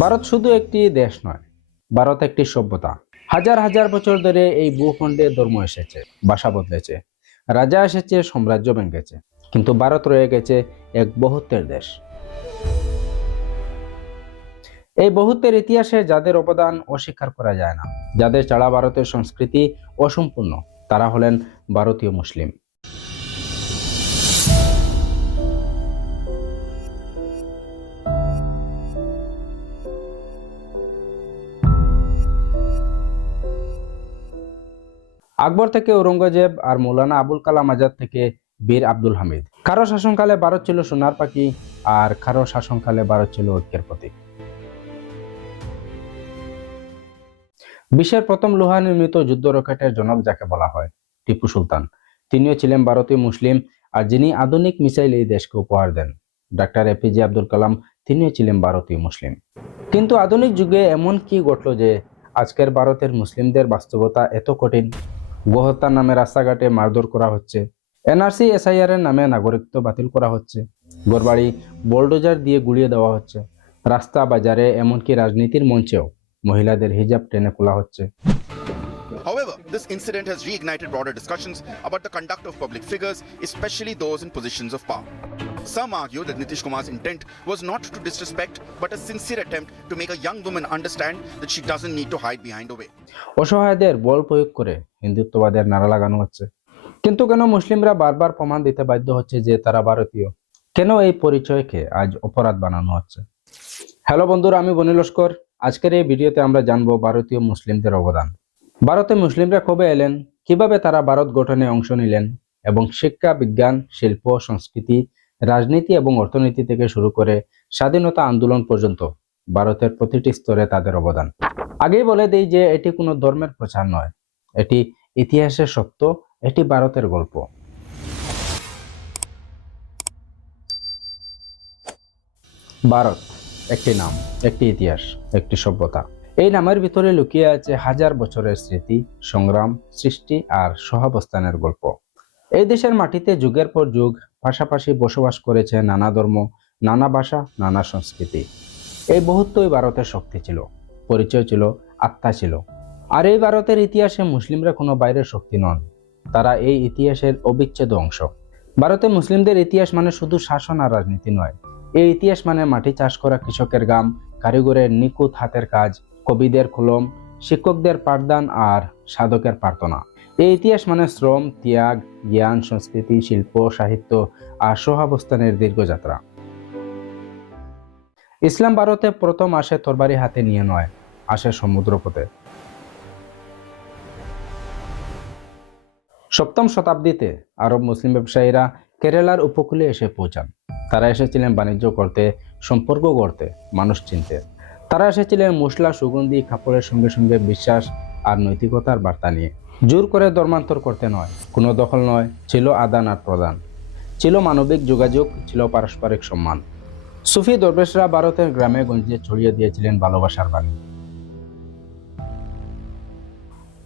ভারত শুধু একটি দেশ নয়, ভারত একটি সভ্যতা। হাজার হাজার বছর ধরে এই ভূখণ্ডে ধর্ম এসেছে, ভাষা বদলেছে, রাজা এসেছে, সাম্রাজ্য ভেঙেছে, কিন্তু ভারত রয়ে গেছে এক বহুত্বের দেশ। এই বহুত্বের ইতিহাসে যাদের অবদান অস্বীকার করা যায় না, যাদের ছাড়া ভারতের সংস্কৃতি অসম্পূর্ণ, তারা হলেন ভারতীয় মুসলিম। আকবর থেকে ঔরঙ্গজেব আর মৌলানা আবুল কালাম আজাদ থেকে বীর আব্দুল হামিদ, কারো শাসনকালে ভারত ছিল সোনার পাখি, আর কারো শাসনকালে ভারত ছিল ঐক্যের প্রতীক। বিশ্বের প্রথম লোহা নির্মিত যুদ্ধ রকেটের জনক যাকে বলা হয়, টিপু সুলতান, তিনিও ছিলেন ভারতীয় মুসলিম। আর যিনি আধুনিক মিসাইল এই দেশকে উপহার দেন, ডাক্তার এপিজে আব্দুল কালাম, তিনিও ছিলেন ভারতীয় মুসলিম। কিন্তু আধুনিক যুগে এমন কি ঘটল যে আজকের ভারতের মুসলিমদের বাস্তবতা এত কঠিন? গণহত্যার নামে রাস্তাঘাটে মারধর করা হচ্ছে, এনআরসি এসআইআর এর নামে নাগরিকত্ব বাতিল করা হচ্ছে, ঘরবাড়ি বোলডোজার দিয়ে গুড়িয়ে দেওয়া হচ্ছে, রাস্তা বাজারে এমনকি রাজনীতির মঞ্চেও মহিলাদের হিজাব টেনে খোলা হচ্ছে। However, this incident has reignited broader discussions about the conduct of public figures, especially those in positions of power. Some argue that Nitish Kumar's intent was not to disrespect, but a sincere attempt to make a young woman understand that she doesn't need to hide behind a veil. অসহায়দের বল প্রয়োগ করে হিন্দুত্ববাদের নারা লাগানো হচ্ছে। কিন্তু কেন মুসলিমরা বারবার প্রমাণ দিতে বাধ্য হচ্ছে যে তারা ভারতীয়? কেন এই পরিচয়কে আজ অপরাধ বানানো হচ্ছে? হ্যালো বন্ধুরা, আমি বনি লস্কর। আজকের এই ভিডিওতে আমরা জানবো ভারতীয় মুসলিমদের অবদান। ভারতে মুসলিমরা কবে এলেন, কিভাবে তারা ভারত গঠনে অংশ নিলেন, এবং শিক্ষা, বিজ্ঞান, শিল্প, সংস্কৃতি, রাজনীতি এবং অর্থনীতি থেকে শুরু করে স্বাধীনতা আন্দোলন পর্যন্ত ভারতের প্রতিটি স্তরে তাদের অবদান। আগেই বলে দেই যে এটি কোনো ধর্মের প্রচার নয়, এটি ইতিহাসের সত্য, এটি ভারতের গল্প। ভারত একটি নাম, একটি ইতিহাস, একটি সভ্যতা। এই নামের ভিতরে লুকিয়ে আছে হাজার বছরের স্মৃতি, সংগ্রাম, সৃষ্টি আর সহাবস্থানের গল্প। এই দেশের মাটিতে যুগের পর যুগ পাশাপাশি বসবাস করেছে নানা ধর্ম, নানা ভাষা, নানা সংস্কৃতি। এই বহুত্বই ভারতের শক্তি ছিল, পরিচয় ছিল, আত্মা ছিল। আর এই ভারতের ইতিহাসে মুসলিমরা কোনো বাইরের শক্তি নন, তারা এই ইতিহাসের অবিচ্ছেদ্য অংশ। ভারতে মুসলিমদের ইতিহাস মানে শুধু শাসন আর রাজনীতি নয়, এই ইতিহাস মানে মাটি চাষ করা কৃষকের গাম, কারিগরের নিখুঁত হাতের কাজ, কবিদের কলম, শিক্ষকদের পাঠদান আর সাধকের প্রার্থনা। এই ইতিহাস মানে শ্রম, ত্যাগ, জ্ঞান, সংস্কৃতি, শিল্প, সাহিত্য আর সহাবস্থানের দীর্ঘযাত্রা। ইসলাম ভারতে প্রথম আসে তরবারি হাতে নিয়ে নয়, আসে সমুদ্রপথে। 7ম শতাব্দীতে আরব মুসলিম ব্যবসায়ীরা কেরালার উপকূলে এসে পৌঁছান। তারা এসেছিলেন বাণিজ্য করতে, সম্পর্ক গড়তে, মানুষ চিনতে। তারা এসেছিলেন মশলা, সুগন্ধি, কাপড়ের সঙ্গে সঙ্গে বিশ্বাস আর নৈতিকতার বার্তা নিয়ে। জোর করে ধর্মান্তর করতে নয়, কোনো দখল নয়, ছিল আদান আর প্রদান, ছিল মানবিক যোগাযোগ, ছিল পারস্পরিক সম্মান। সুফি দরবেশরা ভারতের গ্রামে গঞ্জে ছড়িয়ে দিয়েছিলেন ভালোবাসার বাণী।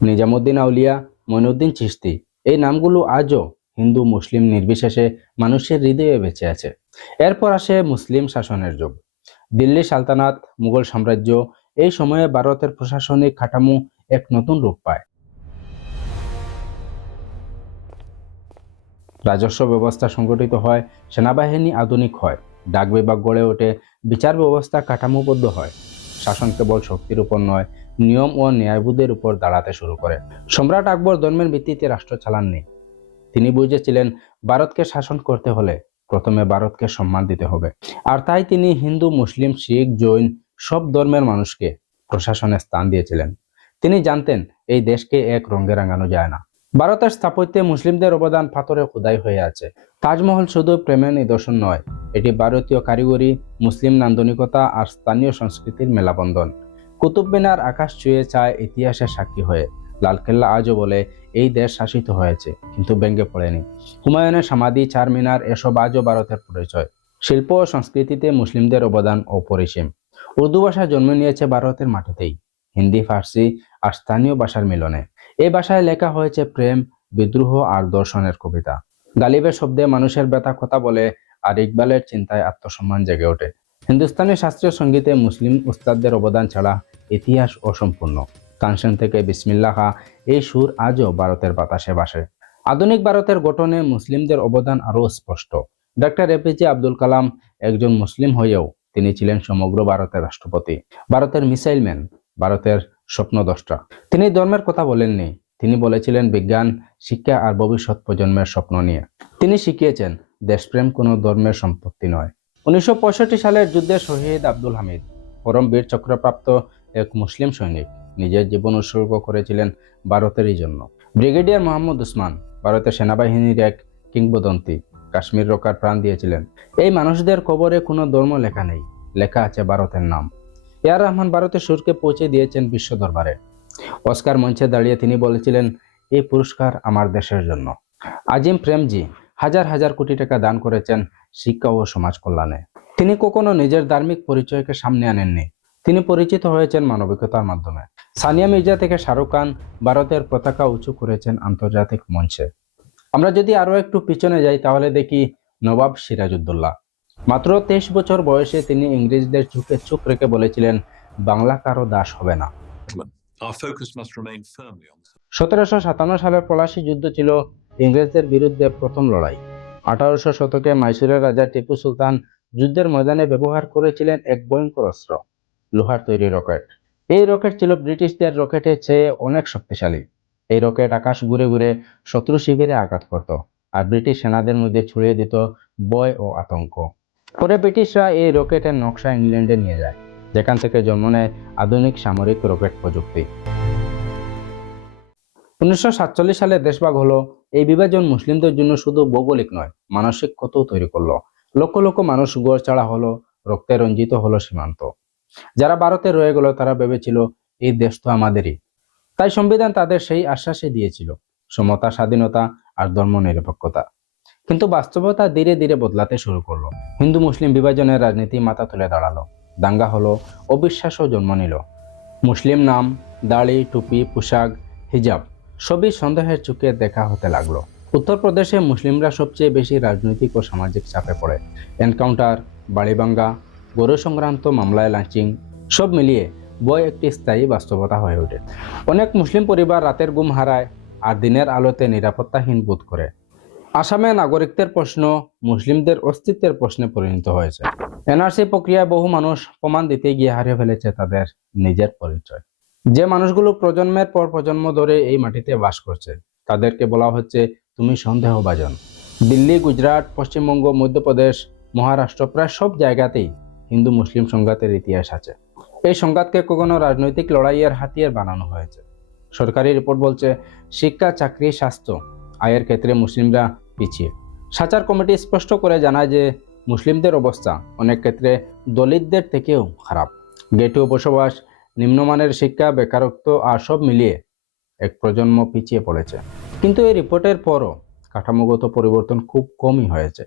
নিজামুদ্দিন আউলিয়া, মঈনুদ্দিন চিশতি, এই নামগুলো আজও হিন্দু মুসলিম নির্বিশেষে মানুষের হৃদয়ে বেঁচে আছে। এরপর আসে মুসলিম শাসনের যুগ। দিল্লি সালতানাত, মুঘল সাম্রাজ্য, এই সময়ে ভারতের প্রশাসনিক কাঠামো এক নতুন রূপ পায়। রাজস্ব ব্যবস্থা সংগঠিত হয়, সেনাবাহিনী আধুনিক হয়, ডাক বিভাগ গড়ে ওঠে, বিচার ব্যবস্থা কাঠামোবদ্ধ হয়। শাসন কেবল শক্তির উপর নয়, নিয়ম ও ন্যায়বোধের উপর দাঁড়াতে শুরু করে। সম্রাট আকবর ধর্মের ভিত্তিতে রাষ্ট্র চালাননি। তিনি বুঝেছিলেন ভারতকে শাসন করতে হলে প্রথমে ভারতকে সম্মান দিতে হবে। আর তাই তিনি হিন্দু, মুসলিম, শিখ, জৈন সব ধর্মের মানুষকে প্রশাসনে স্থান দিয়েছিলেন। তিনি জানতেন এই দেশকে এক রঙে রাঙানো যায় না। ভারতের স্থাপত্যে মুসলিমদের অবদান পাথরে খোদাই হয়ে আছে। তাজমহল শুধু প্রেমের নিদর্শন নয়, এটি ভারতীয় কারিগরি, মুসলিম নান্দনিকতা আর স্থানীয় সংস্কৃতির মেলাবন্ধন। কুতুব মিনার আকাশ ছুঁয়ে চায় ইতিহাসের সাক্ষী হয়ে। লালকেল্লা আজও বলে এই দেশ শাসিত হয়েছে, কিন্তু ভেঙে পড়েনি। হুমায়ুনের সমাধি, চারমিনার, এসব আজও ভারতের পরিচয়। শিল্প ও সংস্কৃতিতে মুসলিমদের অবদান অপরিসীম। উর্দু ভাষা জন্ম নিয়েছে ভারতের মাটিতেই, হিন্দি, ফার্সি আর স্থানীয় ভাষার মিলনে। এই ভাষায় লেখা হয়েছে প্রেম, বিদ্রোহ আর দর্শনের কবিতা। গালিবের শব্দে মানুষের ব্যথা কথা বলে, আর ইকবালের চিন্তায় আত্মসম্মান জেগে ওঠে। হিন্দুস্তানি শাস্ত্রীয় সঙ্গীতে মুসলিম উস্তাদদের অবদান ছাড়া ইতিহাস অসম্পূর্ণ। তানসেন থেকে বিসমিল্লাহ খা এই সুর আজও ভারতের বাতাসে ভাসে। আধুনিক ভারতের গঠনে মুসলিমদের অবদান আরও স্পষ্ট। ডক্টর এপিজে আব্দুল কালাম একজন মুসলিম হয়েও তিনি ছিলেন সমগ্র ভারতের রাষ্ট্রপতি, ভারতের মিসাইল ম্যান, ভারতের স্বপ্নদ্রষ্টা। তিনি ধর্মের কথা বলেননি, তিনি বলেছিলেন বিজ্ঞান, শিক্ষা আর ভবিষ্যৎ প্রজন্মের স্বপ্ন নিয়ে। তিনি শিখিয়েছেন দেশপ্রেম কোনো ধর্মের সম্পত্তি নয়। 1965 সালের যুদ্ধে শহীদ আব্দুল হামিদ পরমবীর চক্রপ্রাপ্ত এক মুসলিম সৈনিক, নিজের জীবন উৎসর্গ করেছিলেন ভারতেরই জন্য। ব্রিগেডিয়ার মোহাম্মদ উসমান ভারতের সেনাবাহিনীর এক কিংবদন্তি, কাশ্মীর রক্ষার প্রাণ দিয়েছিলেন। এই মানুষদের কবরে কোনো ধর্ম লেখা নেই, লেখা আছে ভারতের নাম। এআর রহমান ভারতের সুরকে পৌঁছে দিয়েছেন বিশ্ব দরবারে। অস্কার মঞ্চে দাঁড়িয়ে তিনি বলেছিলেন, এই পুরস্কার আমার দেশের জন্য। আজিম প্রেমজি হাজার হাজার কোটি টাকা দান করেছেন শিক্ষা ও সমাজ কল্যাণে। তিনি কখনো নিজের ধার্মিক পরিচয়কে সামনে আনেননি, তিনি পরিচিত হয়েছেন মানবিকতার মাধ্যমে। সানিয়া মির্জা থেকে শাহরুখ খান ভারতের পতাকা উঁচু করেছেন আন্তর্জাতিক মঞ্চে। আমরা যদি আরো একটু পিছনে যাই তাহলে দেখি নবাব সিরাজউদ্দৌলা। মাত্র 23 বছর বয়সে তিনি ইংরেজদের চোখে চোখ রেখে বলেছিলেন, বাংলা কারো দাস হবে না। Our focus must remain firmly on 1757 সালের পলাশী যুদ্ধ ছিল ইংরেজদের বিরুদ্ধে প্রথম লড়াই। 1800 শতকে মাইসুরের রাজা টিপু সুলতান যুদ্ধের ময়দানে ব্যবহার করেছিলেন এক ভয়ঙ্কর অস্ত্র, লোহার তৈরি রকেট। এই রকেট ছিল ব্রিটিশদের রকেটের চেয়ে অনেক শক্তিশালী। এই রকেট আকাশ ঘুরে ঘুরে শত্রু শিবিরে আঘাত করত আর ব্রিটিশ সেনাদের মধ্যে ছড়িয়ে দিত ভয় ও আতঙ্ক। পরে ব্রিটিশরা এই রকেটের নকশা ইংল্যান্ডে নিয়ে যায়, যেখান থেকে জন্ম নেয় আধুনিক সামরিক রকেট প্রযুক্তি। 1947 সালে দেশভাগ হলো। এই বিভাজন মুসলিমদের জন্য শুধু ভৌগোলিক নয়, মানসিক ক্ষতও তৈরি করলো। লক্ষ লক্ষ মানুষ ঘর ছাড়া হলো, রক্তে রঞ্জিত হলো সীমান্ত। যারা ভারতে রয়ে গেল তারা ভেবেছিল এই দেশ তো আমাদেরই। তাই সংবিধান তাদের সেই আশ্বাসই দিয়েছিল, সমতা, স্বাধীনতা আর ধর্ম নিরপেক্ষতা। কিন্তু বাস্তবতা ধীরে ধীরে বদলাতে শুরু করলো। হিন্দু মুসলিম বিভাজনের রাজনীতি মাথা তুলে দাঁড়ালো, দাঙ্গা হলো, অবিশ্বাসও জন্ম নিল। মুসলিম নাম, দাড়ি, টুপি, পোশাক, হিজাব সবই সন্দেহের চোখে দেখা হতে লাগলো। উত্তরপ্রদেশে মুসলিমরা সবচেয়ে বেশি রাজনৈতিক ও সামাজিক চাপে পড়ে। এনকাউন্টার, বাড়িভাঙ্গা, গরু সংক্রান্ত মামলায় লাঞ্চিং, সব মিলিয়ে ভয় একটি স্থায়ী বাস্তবতা হয়ে ওঠে। অনেক মুসলিম পরিবার রাতের ঘুম হারায় আর দিনের আলোতে নিরাপত্তাহীন বোধ করে। আসামে নাগরিকদের প্রশ্ন মুসলিমদের অস্তিত্বের প্রশ্নে পরিণত হয়েছে। এনআরসি প্রক্রিয়ায় বহু মানুষ প্রমাণ দিতে গিয়ে হারিয়ে ফেলেছে তাদের নিজের পরিচয়। যে মানুষগুলো প্রজন্মের পর প্রজন্ম ধরে এই মাটিতে বাস করছে তাদেরকে বলা হচ্ছে তুমি সন্দেহভাজন। দিল্লি, গুজরাট, পশ্চিমবঙ্গ, মধ্যপ্রদেশ, মহারাষ্ট্র প্রায় সব জায়গাতেই হিন্দু মুসলিম সংঘাতের ইতিহাস আছে। এই সংঘাতকে কখনো রাজনৈতিক লড়াইয়ের হাতিয়ার বানানো হয়েছে। সরকারি রিপোর্ট বলছে শিক্ষা, চাকরি, স্বাস্থ্য, আয়ের ক্ষেত্রে মুসলিমরা পিছিয়ে। সাচার কমিটি স্পষ্ট করে জানায় যে মুসলিমদের অবস্থা অনেক ক্ষেত্রে দলিতদের থেকেও খারাপ। গেটুও বসবাস, নিম্নমানের শিক্ষা, বেকারত্ব আর সব মিলিয়ে এক প্রজন্ম পিছিয়ে পড়েছে। কিন্তু এই রিপোর্টের পরও কাঠামোগত পরিবর্তন খুব কমই হয়েছে।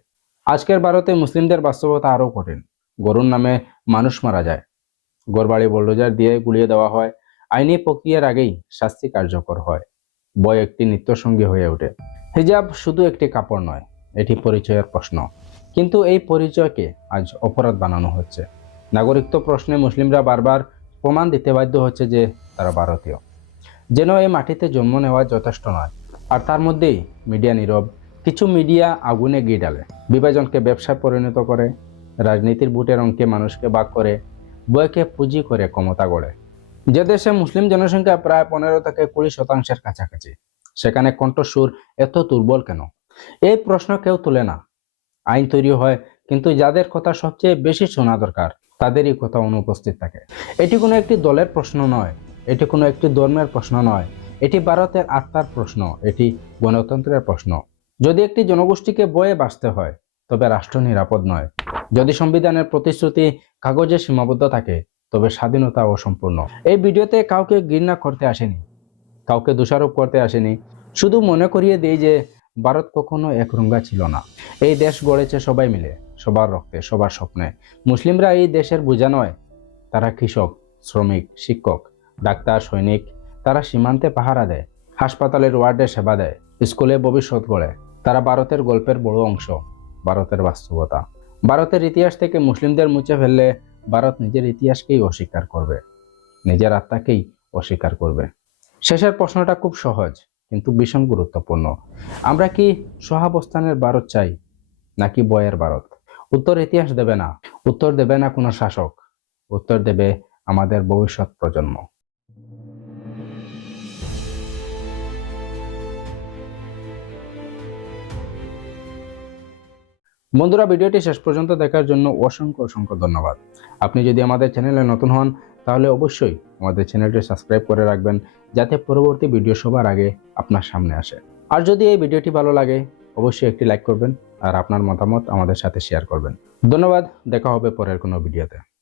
আজকের ভারতে মুসলিমদের বাস্তবতা আরও কঠিন। গরুর নামে মানুষ মারা যায়, ঘরবাড়ি বুলডোজার দিয়ে গুলিয়ে দেওয়া হয়, আইনি প্রক্রিয়ার আগেই শাস্তি কার্যকর হয়, ভয় একটি নিত্যসঙ্গী হয়ে ওঠে। হিজাব শুধু একটি কাপড় নয়, এটি পরিচয়ের প্রশ্ন। কিন্তু এই পরিচয়কে আজ অপরাধ বানানো হচ্ছে। নাগরিকত্ব প্রশ্নে মুসলিমরা বারবার প্রমাণ দিতে বাধ্য হচ্ছে যে তারা ভারতীয়, যেন এই মাটিতে জন্ম নেওয়া যথেষ্ট নয়। আর তার মধ্যেই মিডিয়া নীরব। কিছু মিডিয়া আগুনে ঘি ঢালে, বিভাজনকে ব্যবসায় পরিণত করে, রাজনীতির বুটের অঙ্কে মানুষকে ভাগ করে, বয়কে পুঁজি করে ক্ষমতা গড়ে। যে দেশে মুসলিম জনসংখ্যা প্রায় 15 থেকে 20% কাছাকাছি, সেখানে কণ্ঠস্বর এত দুর্বল কেন? এই প্রশ্ন কেউ তোলে না। আইন তৈরি হয়, কিন্তু যাদের কথা সবচেয়ে বেশি শোনা দরকার তাদেরই কথা অনুপস্থিত থাকে। এটি কোনো একটি দলের প্রশ্ন নয়, এটি কোনো একটি ধর্মের প্রশ্ন নয়, এটি ভারতের আত্মার প্রশ্ন, এটি গণতন্ত্রের প্রশ্ন। যদি একটি জনগোষ্ঠীকে বয়ে বাঁচতে হয় তবে রাষ্ট্র নিরাপদ নয়। যদি সংবিধানের প্রতিশ্রুতি কাগজে সীমাবদ্ধ থাকে তবে স্বাধীনতা অসম্পূর্ণ। এই ভিডিওতে কাউকে ঘৃণা করতে আসেনি, কাউকে দোষারোপ করতে আসেনি, শুধু মনে করিয়ে দেই যে ভারত কখনো একরঙা ছিল না। এই দেশ গড়েছে সবাই মিলে, সবার রক্তে, সবার স্বপ্নে। মুসলিমরা এই দেশের বোঝা নয়, তারা কৃষক, শ্রমিক, শিক্ষক, ডাক্তার, সৈনিক। তারা সীমান্তে পাহারা দেয়, হাসপাতালের ওয়ার্ডে সেবা দেয়, স্কুলে ভবিষ্যৎ গড়ে। তারা ভারতের গল্পের বড় অংশ, ভারতের বাস্তবতা। ভারতের ইতিহাস থেকে মুসলিমদের মুছে ফেললে ভারত নিজের ইতিহাসকেই অস্বীকার করবে, নিজের আত্মাকেই অস্বীকার করবে। শেষের প্রশ্নটা খুব সহজ কিন্তু ভীষণ গুরুত্বপূর্ণ। আমরা কি সহাবস্থানের ভারত চাই নাকি বয়ের ভারত? উত্তর ইতিহাস দেবে না, উত্তর দেবে না কোনো শাসক, উত্তর দেবে আমাদের ভবিষ্যৎ প্রজন্ম। বন্ধুরা, ভিডিওটি শেষ পর্যন্ত দেখার জন্য অসংখ্য অসংখ্য ধন্যবাদ। আপনি যদি আমাদের চ্যানেলে নতুন হন তাহলে অবশ্যই আমাদের চ্যানেলটি সাবস্ক্রাইব করে রাখবেন, যাতে পরবর্তী ভিডিও সবার আগে আপনার সামনে আসে। আর যদি এই ভিডিওটি ভালো লাগে অবশ্যই একটি লাইক করবেন আর আপনার মতামত আমাদের সাথে শেয়ার করবেন। ধন্যবাদ, দেখা হবে পরের কোনো ভিডিওতে।